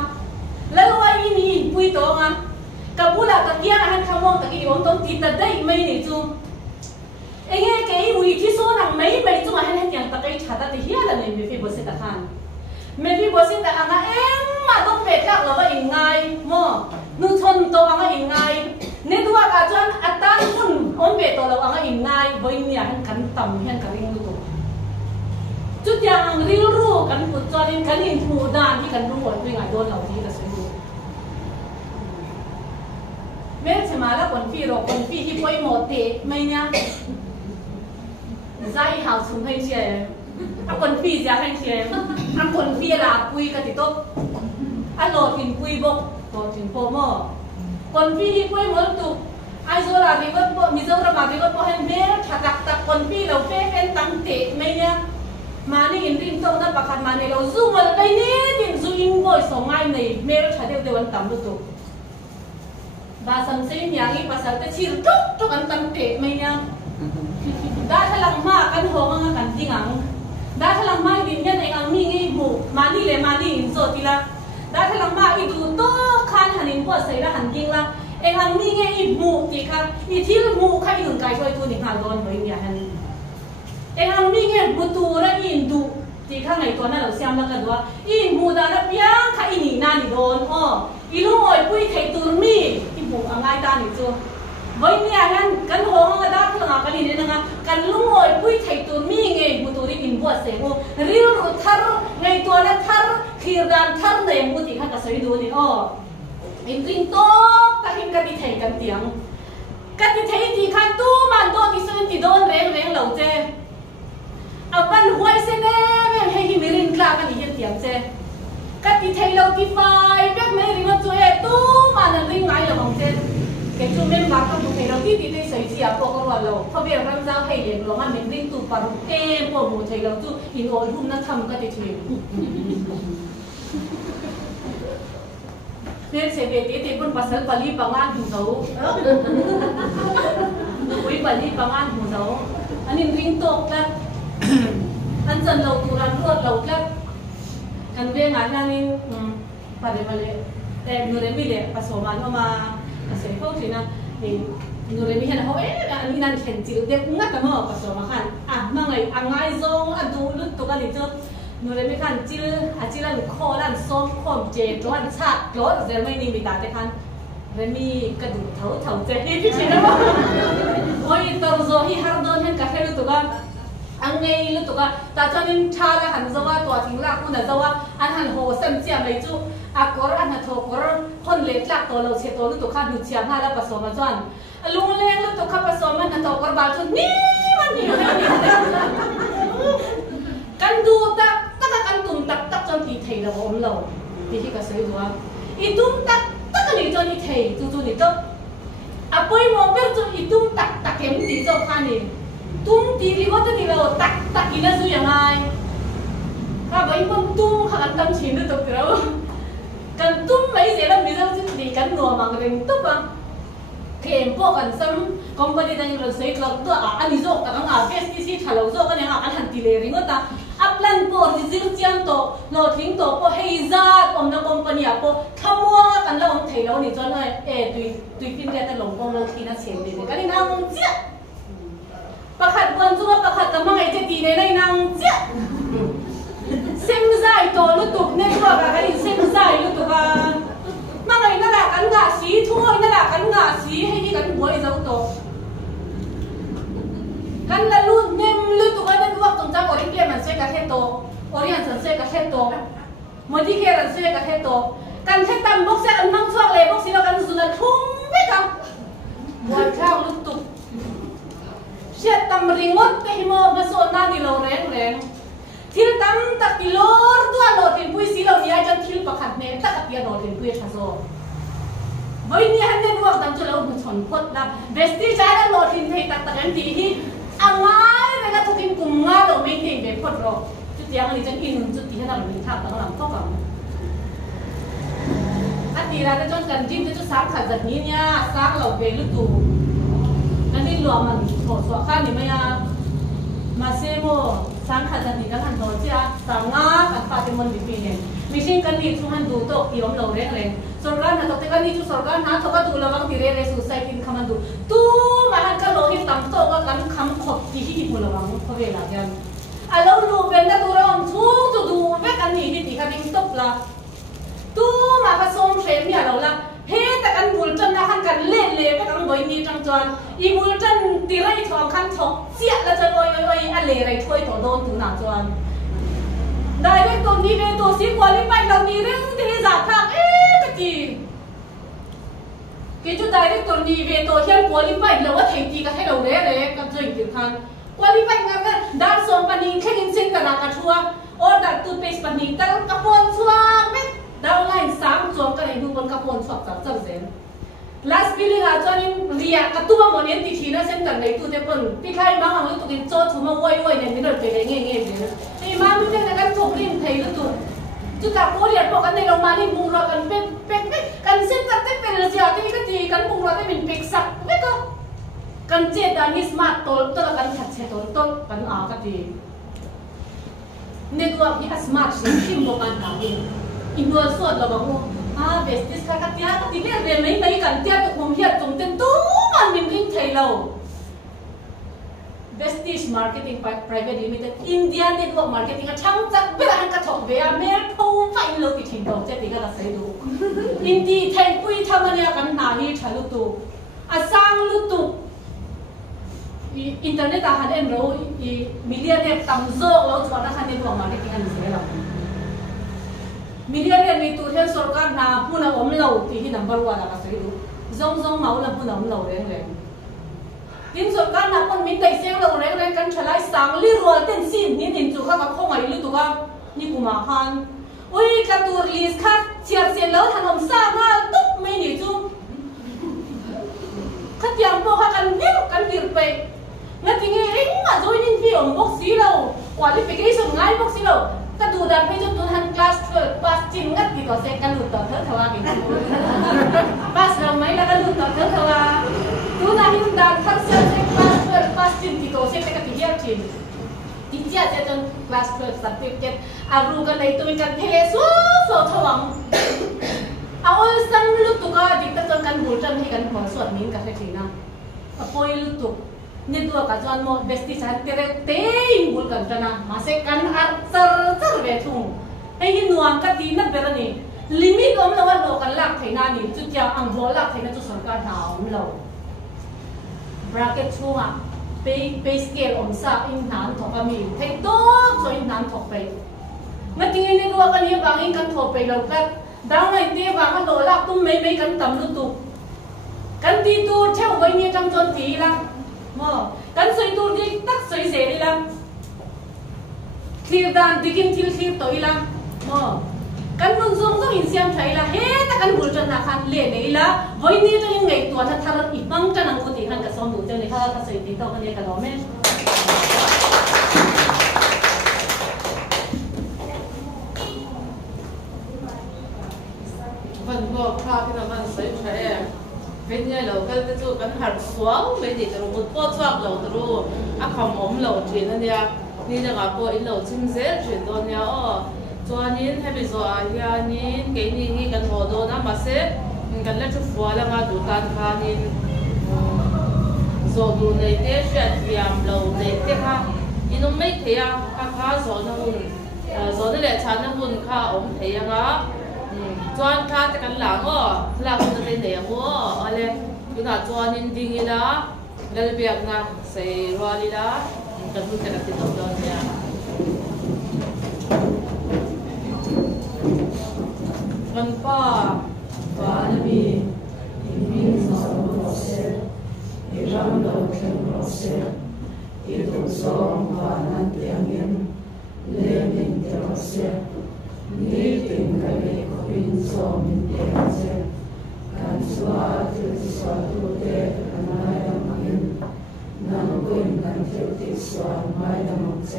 Lalu ini pui tu ngah. Kabula kakian akan kamu kaki orang tu tidak day mai ni tu. Ini kei wiki so nang mai tu akan yang tak kei cata dia lah ni mesti bosan takkan. Mesti bosan tak angah mak tu petak lah bang ingai mo. นูชนตัวอ่างอินไงเนี่ยตัวกาจวนอัตตาคุณอมเบตัวเราอ่างอินไงบ่อยเนี่ยหันกันต่ำหันกันริ้งรู้ตัวจุดอย่างริ้วรู้กันปุจจรินกันอินทูดานที่กันรู้หมดเป็นไงโดนเราที่กระสุนรู้แม่ใช่ไหมแล้วคนพี่เราคนพี่ที่ป่วยหมดเตะไม่เนี่ยใจหาวชุ่มให้เชียร์อ่ะคนพี่จะให้เชียร์อ่ะคนพี่ลาปุยกระติโต๊ะอ่ะโหลดกินปุยบกตัวถึงโปรโมคนพี่ที่ป่วยหมดตุกไอโซลาดีก็มีเจ้าระบาดดีก็พอเห็นเมลถักตักคนพี่เราเป็นตั้งเตะไม่เนี่ยมานี่อินริมตรงนั้นประคันมาในเราซูมอะไรนี่ดินซูอินบ่อยส่งง่ายในเมลถักเดียววันต่ำตุกบาสัมซีอย่างนี้ภาษาแต่ชีร์ทุกอันตั้งเตะไม่เนี่ยได้พลังมากกันหัวมันกันจริงอ่ะได้พลังมากดินเนี่ยในอังมีไงบุมานี่เลยมานี่อินโซติละได้พลังมากอีดูโต้คันหันอินพวดใส่ละหันกิ้งละเอ็งหันมีไงอีหมูตีค่ะอีที่หมูใครอื่นไก่ช่วยตัวหนิหันโดนเหมือนอย่างนั้นเอ็งหันมีไงบุตูและอินดูตีข้างไหนตัวนั้นเราเสียมแล้วกันว่าอินหมูดาละเพียงค่ะอินี่นานี่โดนอ๋ออีลูกอ้อยปุ้ยไทยตูนมีอีบ มูอ่างไงตาหนิจูวันนี้อันนั้นกันห้องกันได้ทุกอย่างกันนี่นะกันลุงโอยปุ้ยไทยตัวมีไงมุตุริบินบัวเสกเรียวรุทาร์ไงตัวนั้นทาร์ขีดานทาร์เนี่ยมุติข้าก็สวยดูนี่อ๋ออินริงโตตะหิมกันที่ไทยกันเตียงกันที่ไทยที่ขันตู้มันโดนที่สุดที่โดนเร่งเหล่าเจเอาปันหวยเสน่ห์ให้หิมิรินกลากันอีกเตียงเจกันที่ไทยเราที่ไฟแบกไม่ริงว่าตัวตู้มันริงไงเหล่าของเจแกจุ่มเล่นบาร์ก็ถูกให้เราที่ได้ใส่เสียพวกเราเราเพราะเวลาเราจะให้เรียนรู้มันเป็นเรื่องตัวปารุเก้พวกมูให้เราจู่หินโอนหุ่นนั่งทำก็จะช่วยเนี่ยเสด็จที่คนภาษาบาลีบางอันหูเขาคุยบาลีบางอันหูเขาอันนี้ริงโตกันอันจันเราตุรันรวดเรากันอันเรื่องงานนี้ปาเดมาเลยแต่ดูเรมิเลยผสมมันออกมาเสียงเขาสินะดูเรมิเห็นเขาอันนี้นั่นเห็นจิ๋วเด็กงัดแต่เมื่อผสมมาขันเมื่อไงไงซงดูลุดตัวกันเลยจ้ะนูเรมิขันจิ๋วจิ๋วลันคอลันส้มขมเจ็ดล้วนชาติล้วนเรมินี่มีตาแต่ขันเรมิกระดูกเท้าเจ็ดนี่พี่ชินะว่าโอ้ยตัวโซฮีฮาร์ดอนเห็นกับเฮลุตัวกันอันนี้ลุตัวกันแต่ตอนนี้ชาละหันจะว่าตัวทิ้งละคุณจะว่าอันหันโหเซมเจียไม่จู่กอร์อันหันโถกอร์คนเล็กลักตัวเราเช็ดตัวลุตัวข้าดูเชียงห้าแล้วผสมมาจวนลุงเลี้ยงลุตัวข้าผสมมันหันโถกอร์บาลจนนี่มันนี่กันดูตักกันตุ่มตักจนที่ไทยเราอมเราที่ก็เสียว่าอีตุ่มตักกันนี่จนที่ไทยจู่นี่ตัวปุ้ยมองเป็นจนอีตุ่มตักเข็มตีเจ้าข้านี่ตุ้มตีที่ว่าจะตีเราตักกินแล้วสู้ยังไงข้าบอกอีพวกตุ้มข้ากันตั้งชิ้นด้วยตัวเรากันตุ้มไม่เสียแล้วมีเรื่องที่ดีกันหนัวมังเริงตุ้มอ่ะเข็มพวกกันซ้ำคอมพานีตั้งเราใช้เราตัวอันนี้โจกันอ่ะเฟสที่ถ้าเราโจกันยังอันหันตีเลยริงก็ตาอัพลันโปรดิจิลเจียงโตเราทิ้งโตพอให้ซาดอมนักคอมพานีอ่ะพอขมัวกันแล้วอมเทเรานี่จนเลยตุยพิมพ์แกแต่หลงกองเราทีน่าเสียดีเลยกันนี่น้ำเจี๊ยประคัดบนจัวประคัดกำลังไอ้เจตีในนางเจี๊ยเส้นใจโตลุตุกเนี่ยตัวกันนี่เส้นใจลุตุกันมาไงนั่นแหละกันงาสีทั่วนั่นแหละกันงาสีให้ที่กันบัวไอ้เจ้าโตกันละลุดเนี่ยลุตุกันนั่นว่าตรงจ้าโอริเปียมันเสกกันแค่โตโอริอันเสกกันแค่โตมันที่แค่รันเสกกันแค่โตกันแค่ตั้งบ็อกเซอร์อันมั่งช่วงเลยบ็อกซี่เรากันสุนัขทุ่งไม่ทำบัวข้าวลุตุกเชื่อตำริงดไปหิมะมาโซนนาดิโลแรงทิลตั้มตักกิโลตัวโนตินปุยสีเราเนี่ยจันทิลประคัดเนี่ยตักเปียโนตินปุยชาโซวันนี้ฮันเดนว่าตั้งจุดเราบุญชนพดนะเวสตี้ใจแล้วโนตินให้ตักกันดีที่อ่างไงเลยก็ทุกินกุมงาเราไม่เก่งแบบพดเราจุดยังอันนี้จันอินจุดที่ให้เราหนึ่งทับตั้งหลังก็แบบอันนี้เราจะจนกันจิ้มจะสร้างขัดแบบนี้เนี่ยสร้างเราเวลุตูอันนี้รวมมันโหดสวะข้านี่ไม่ยามาเซโมสร้างขัดแบบนี้กันหันโหดเจ้าสร้างงาขัดปาติมันดีปีเนี่ยมิชิงกันนี่ทุกหันดูโตอีอมเราเร่งเลยส่วนการหันโตเตกันนี่ทุกส่วนการหันโตก็ดูระวังตีเร่สุดใส่กินคำมันดูตู้มาหันกันโลหิตต่ำโตก็กันคำขบที่ที่พูดระวังเพราะเวลากันเราดูเป็นแต่ตัวเราทุกตัวดูแม่กันนี่ที่กันยิ่งตบละตู้มาผสมเทรนเนี่ยเราละเฮ้แต่กันบุญจนนะขันกันเล่นเลยไปกันบ่อยมีจังจวนอีบุญจนตีไรทองขันทองเสียแล้วจะลอยอะไรไรถ้วยตัวโดนถึงหนาจวนได้เรื่องตัวนี้เป็นตัวสีกว่าลิไปเรามีเรื่องที่จะทำกะจีกิจได้เรื่องตัวนี้เป็นตัวเที่ยงกว่าลิไปเราว่าเทงจีก็ให้เราเร่กันจนถึงขันกว่าลิไปงั้นก็ด้านส่วนปนิงแค่ยินเส้นตลาดกระชัวโอ้ดัดตัวเป็นปนิงแต่กระปนชัวไม่ดาวไลน์3จวงกันให้ดูบนกระปนสอบจับจับเส้น last feeling อาจจะนี่เรียกตัวมันเนี่ยติดที่นั่นเส้นกันในตัวเด็กคนพี่ใครบางครั้งเราตัวกินโจ้ทุ่มมาว่ายเนี่ยไม่ได้ไปเลยเงี้ยเลยไอ้มาไม่ได้ในการถูกริมไทยแล้วตัวจุดจากโคเรียนพวกกันในเรามานี่มุงเรากันเป็นกันเส้นจัดเต้นเป็นเสียที่ก็ดีกันมุงเราได้เป็นเป็กสักไม่ก็กันเจดานิสมาโตตัวกันขัดเชตัวต้นกันก็ดีเนี่ยตัวที่สมาร์ทสิ่งที่โมกันทำเองอินโดสวดเราบอกว่าเบสติสค่ะที่อาที่เนี่ยเรียนไม่กันที่อาตุกมุมเฮียตรงเต็มตู้มันมีริงไทยเราเบสติสมาร์เก็ตติ้ง private limited อินเดียเนี่ยตัวมาร์เก็ตติ้งช่างจักเวลาหันกระทบเบียเมลพูไฟ in lo ti thin to che ti ka sai du in ti thai pui thamania kan na hi thalu tu asang lu tu internet a han en ro I millionaire tam zo lo chona han en ro ma ti kan se lo millionaire ni tu then sarkar na puna om lo ti hi number 1 la ka sai du zong zong mau la puna om lo reng reng tin sarkar na pon min tai seng lo reng reng kan thalai sang li rual ten sin ni nin chu kha ka khongai lu tu ka ni kuma han oi ka tur list kha chiap sen lo thanom sa ma tuk mai ni chu kha tiang po kha kan nim kan tir pe na tingi ring ma join in fi om box si lo qualification ngai box si lo ka du dan phei chu tun han class 12 pass chin ngat ti ko se kan lu to thơ thawa ki pass lo mai la kan lu to thơ thawa tu na hin dan thar se class 12 pass chin ti ko se ka ti hiar chin ti chia che chon class 12 certificate agru ka nei tu kan thele so thawang a ol sang lu tu ka dik ta chon kan bul chan hi kan khon suat ning ka the thina a poi lu tu ni tu ka chon mo besti sa tere te bul kan chana ma se kan ar char ve thung ei hi nuam ka ti na ber ni limit om lo wa lo kan lak thaina ni chu tia ang lo lak thaina chu sarkar na om lo bracket chunga pay scale om sa in nan thok ami thai to so in nan thok pe na tingi ni ruwa kan hi bangin kan thok pe lo kat dang nai te wa kan lo lak tum mei kan tam lu tu kan ti tu theo với ni trong chon ti la mo kan soi tu di tak soi se ni la clear dan dikin til clear to ila mo kan nun zong zong in siam thai la he ta kan bul chan na khan le nei la voi ni to in ngai to tha thar I bang tan ang uti han ka som du chen ni kha ka soi ti to kan ye ka lo meวันก็พาที่เรามันใส่ใช้เป็นไงเราก็จะจูกันหัดสวงไม่ดีจะรู้มุดปวดชอบเราจะรู้อ่ะคำอมเราเทียนนั่นเนี่ยนี่จะกับพวกอินเราชิมเสียเทียนตัวเนี่ยอ๋อตัวนี้ให้ไปตัวอาญานี้เกนี่นี่กันหัวโดนน้ำมาเสียกันแล้วจะฟัวแล้วมาดูการพานินโซดูในเตี้ยเสียเทียมเราในเตี้ยค่ะอินไม่เทียข้าโซนหุ่นโซนนี่แหละฉันหุ่นข้าอมเทียงอ่ะจวนข้าจะกันหลังอ๋อหลังจะเป็นเหนียวอ๋ออะไรคือน่ะจวนนินดิ้งละแล้วเบียกนะใส่รอลีละกันพูดกันติดต่อเนี่ยกันป้าป้าเนี่ยมีอินสาวโรเซอิรัมโลเคนโรเซอิตุสองป้านันเตียงเงินเลมินเตโรเซนี่ติงกันเลยก็อินสองมินเตโรเซกันสวาตุสวาตุเตกันนายมังนั่งกุนกันเทติสวาไม่ดมังเซ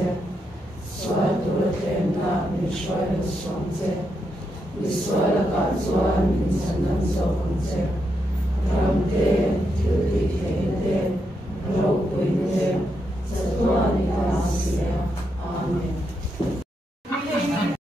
สวาตุเตนามิชวายสวงเซมิสวาลกัจจวนมิสันนันโซงเซรำเตทิวติ